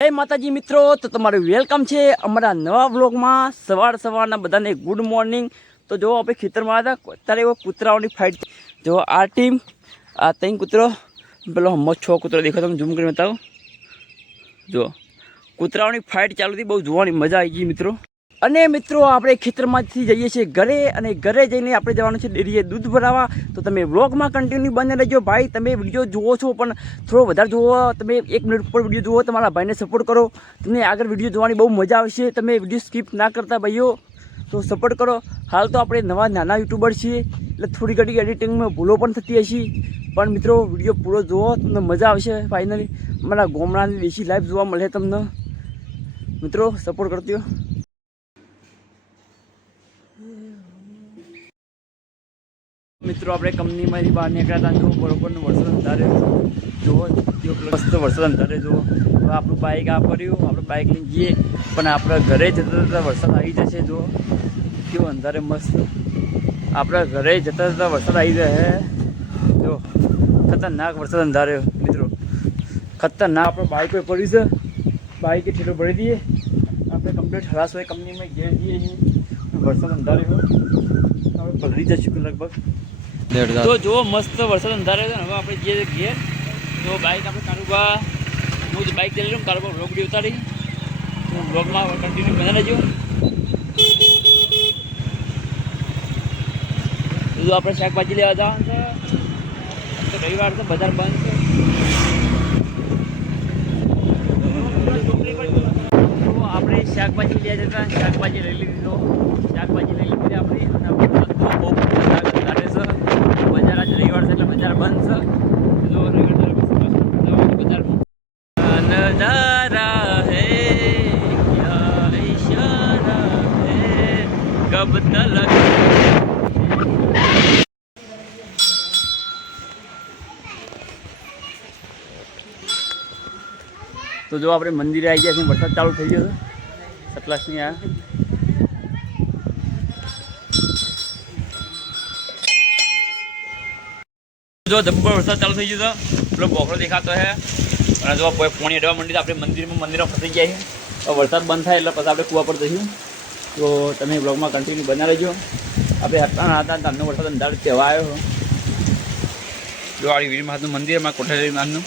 જય માતાજી મિત્રો, તો તમારું વેલકમ છે અમારા નવા બ્લોગમાં સવાર સવારના બધાને ગુડ મોર્નિંગ. તો જો આપણે ખેતરમાં હતા, અત્યારે એવો કૂતરાઓની ફાઇટ જો આ ટીમ આ ત્રણ કૂતરો, પેલો છ કૂતરો દેખો તમે ઝૂમ કરીને બતાવો. જો, કૂતરાઓની ફાઇટ ચાલુ હતી, બહુ જોવાની મજા આવી ગઈ મિત્રો. અને મિત્રો, આપણે ખેતરમાંથી જઈએ છીએ ઘરે અને ઘરે જઈને આપણે જવાનું છે ડેરીએ દૂધ ભરાવા. તો તમે વ્લોગમાં કન્ટિન્યુ બને રહેજો. ભાઈ, તમે વીડિયો જુઓ છો, પણ થોડો વધારે જુઓ. તમે એક મિનિટ ઉપર વીડિયો જુઓ, તમારા ભાઈને સપોર્ટ કરો. તમને આગળ વીડિયો જોવાની બહુ મજા આવશે. તમે વીડિયો સ્કીપ ના કરતા ભાઈઓ, તો સપોર્ટ કરો. હાલ તો આપણે નવા નાના યુટ્યુબર છીએ. એટલે થોડી ઘણી એડિટિંગમાં ભૂલો પણ થતી હશે. પણ મિત્રો વીડિયો પૂરો જુઓ, તમને મજા આવશે ફાઇનલી અમારા ગોમડાની દેશી લાઈફ જોવા મળે તમને. મિત્રો સપોર્ટ કરજો. મિત્રો, આપણે કંપનીમાંથી બહાર નીકળ્યા હતા જો બરોબરનો વરસાદ અંધારે જુઓ મસ્ત વરસાદ અંધારે, જુઓ. તો આપણું બાઇક આ કર્યું આપણે બાઇક લઈને જઈએ. પણ આપણા ઘરે જતા જતા વરસાદ આવી જશે, જુઓ. કેવો અંધારે મસ્ત. આપણા ઘરે જતા જતા વરસાદ આવી જાય જો ખતરનાક વરસાદ અંધારે, મિત્રો. ખતરનાક આપણે બાઇક પર પડ્યું છે. બાઇકે ઠેલો ભરી દઈએ. આપણે કમ્પ્લીટ હરાશ હોય કંપનીમાં ઘેર જઈએ વરસાદ અંધારે હોય. આપણે પલળી જશું લગભગ. તો જો મસ્ત વરસાદ અંધારે છે ને, હવે આપણે જે ઘેર તો બાઇક આપણે કારુબા હું જ બાઇક ચલાવી લઉં કારુબા બ્લોગ બી ઉતારી. હું બ્લોગમાં કન્ટિન્યુ બના રહેજો. તો આપણે શાકભાજી લેવા જવાનું છે. રવિવાર છે, બજાર બંધ છે. આપણે શાકભાજી લેવા જતા, શાકભાજી લઈ લીધો. શાકભાજી લઈ લીધી, આપણે અને આપણે બધું બહુ લાગે છે બજાર આજે રવિવાર છે એટલે બજાર બંધ છે જો રવિવાર છે જવાનું બજારમાં નજારા હે ક્યા ઇશારા હે તલક તો જો આપણે મંદિરે આવી ગયા છીએ, વરસાદ ચાલુ થઈ ગયો છે. સતલાસની આ. જો જબ્બર વરસાદ ચાલુ થઈ ગયો છે, પેલો બોકડો દેખાતો હે અને જો પોણી અડવા મંડી તો આપણે મંદિરમાં મંદિરમાં ફસાઈ ગયા છીએ. વરસાદ બંધ થાય એટલે પછી આપણે કૂવા પર જઈશું. તો તમે બ્લોગમાં કન્ટિન્યુ બના લેજો આપણે હતા હતા તમને વરસાદ અંધાર કહેવાયો. દિવાળી વીર મહાદેવનું મંદિરમાં કોઠારી મહાદેવનું